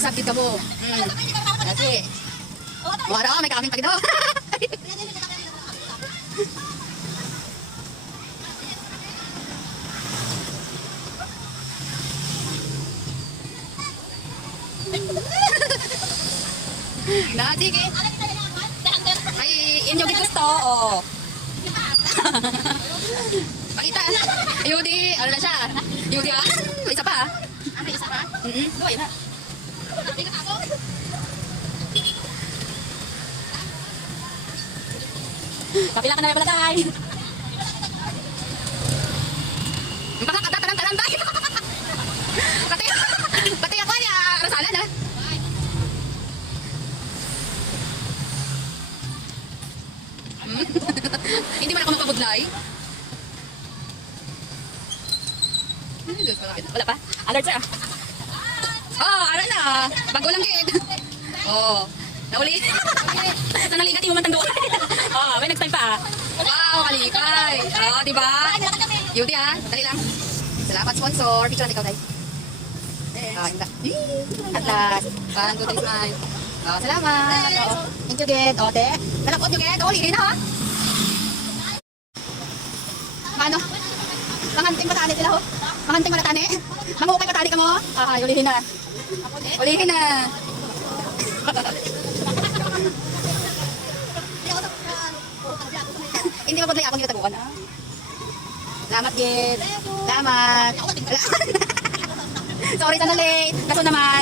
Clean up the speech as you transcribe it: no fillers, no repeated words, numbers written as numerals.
sabit ka mo. Kasi. Wala, may kaming pagdaw. Na, sige. Ay, inyo gusto, oh. Pakita. Yudi, ano na siya? Yudi ah. May isa pa ah. May isa pa? Ayun na. Kapila ka na pala tayo. Baka katatanang-tanang tayo. Pati ako niya, rasalan ah. Hindi man ako mapabudlay. Wala pa? Alert sir ah. Oh, ara na. Bago lang gid. Oh, nauli. Nanaligat yung matang doon. Oh, may next time pa ah. Wow, kalikay. Oh, diba? Yudi ah, dali lang. Salamat sponsor. Picture natin ikaw tayo. Ah, inda. At last. 1, 2, 3, smile. Oh, salamat. Oh, thank you, Ged. Oh, te. Nalapot nyo, Ged. Oh, lirin na, ha? Ano? Manganting matani sila, ho? Manganting matani? Mangukay matani ka mo? Ah, ulihin na. Ulihin na. Hindi mapudlay ako nila taguan, ha? Salamat, Ged. Salamat. Sorry, sana late. Kaso naman,